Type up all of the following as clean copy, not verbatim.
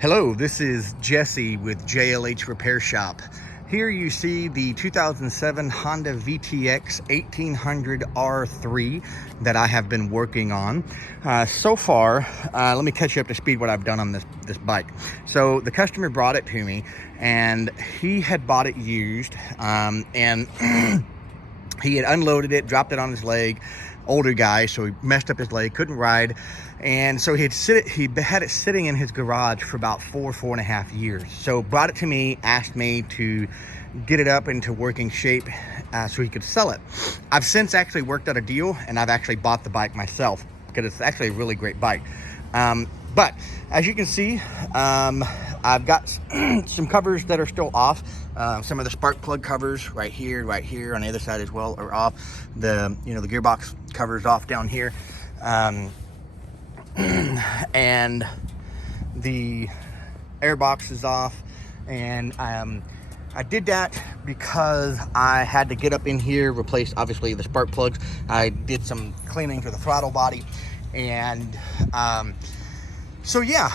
Hello, this is Jesse with JLH Repair Shop. Here you see the 2007 Honda VTX 1800R3 that I have been working on. So far, let me catch you up to speed what I've done on this bike. So the customer brought it to me and he had bought it used and he had unloaded it, dropped it on his leg. Older guy, so he messed up his leg, couldn't ride, and so he had it sitting in his garage for about 4.5 years. So brought it to me, asked me to get it up into working shape so he could sell it. I've since actually worked out a deal and I've actually bought the bike myself because it's actually a really great bike. But as you can see, I've got some covers that are still off. Some of the spark plug covers right here on the other side as well are off. The gearbox covers off down here, and the air box is off. And I did that because I had to get up in here, replace obviously the spark plugs. I did some cleaning for the throttle body, and so yeah,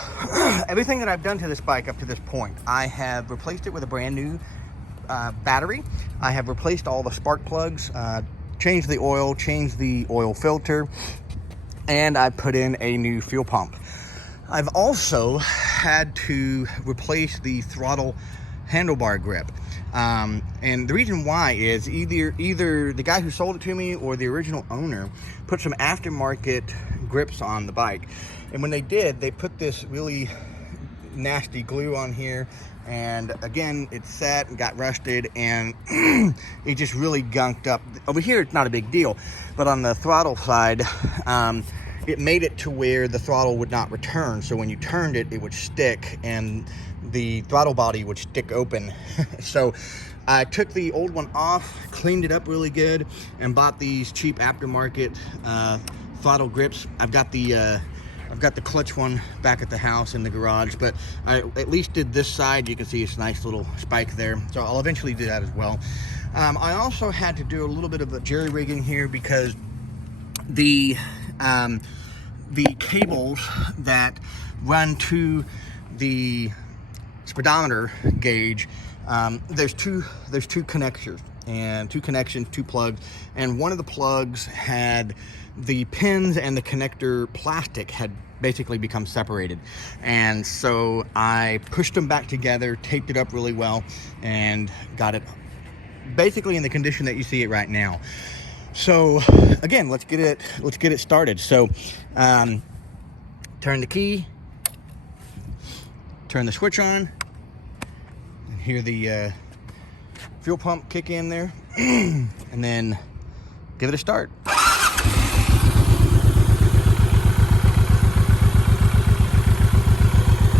everything that I've done to this bike up to this point, I have replaced it with a brand new battery. I have replaced all the spark plugs, changed the oil filter, and I put in a new fuel pump. I've also had to replace the throttle handlebar grip. And the reason why is either the guy who sold it to me or the original owner put some aftermarket grips on the bike. And when they did, they put this really nasty glue on here, and again, it sat and got rusted, and it just really gunked up. Over here, it's not a big deal, but on the throttle side, it made it to where the throttle would not return. So when you turned it, it would stick, and the throttle body would stick open. So I took the old one off, cleaned it up really good, and bought these cheap aftermarket throttle grips. I've got the clutch one back at the house in the garage, but I at least did this side. You can see it's a nice little spike there, so I'll eventually do that as well. I also had to do a little bit of a jerry rigging here because the cables that run to the speedometer gauge, there's two connectors and two plugs, and one of the plugs had the pins and the connector plastic had basically become separated, and so I pushed them back together, taped it up really well, and got it basically in the condition that you see it right now. So again, let's get it started. So turn the key, turn the switch on, and hear the fuel pump kick in there, and then give it a start.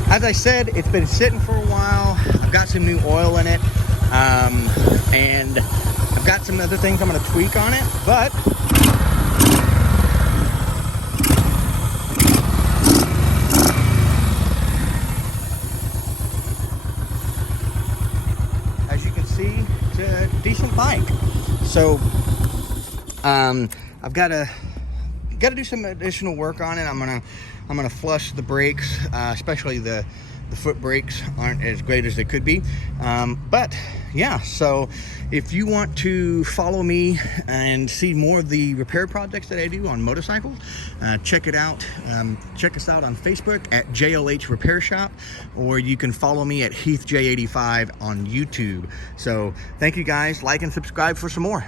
As I said, it's been sitting for a while. I've got some new oil in it, and I've got some other things I'm going to tweak on it, but as you can see, it's a decent bike. So I've got to do some additional work on it. I'm gonna flush the brakes, especially the foot brakes aren't as great as they could be. But yeah, so if you want to follow me and see more of the repair projects that I do on motorcycles, check it out. Check us out on Facebook at JLH Repair Shop, or you can follow me at HeathJ85 on YouTube. So thank you guys. Like and subscribe for some more.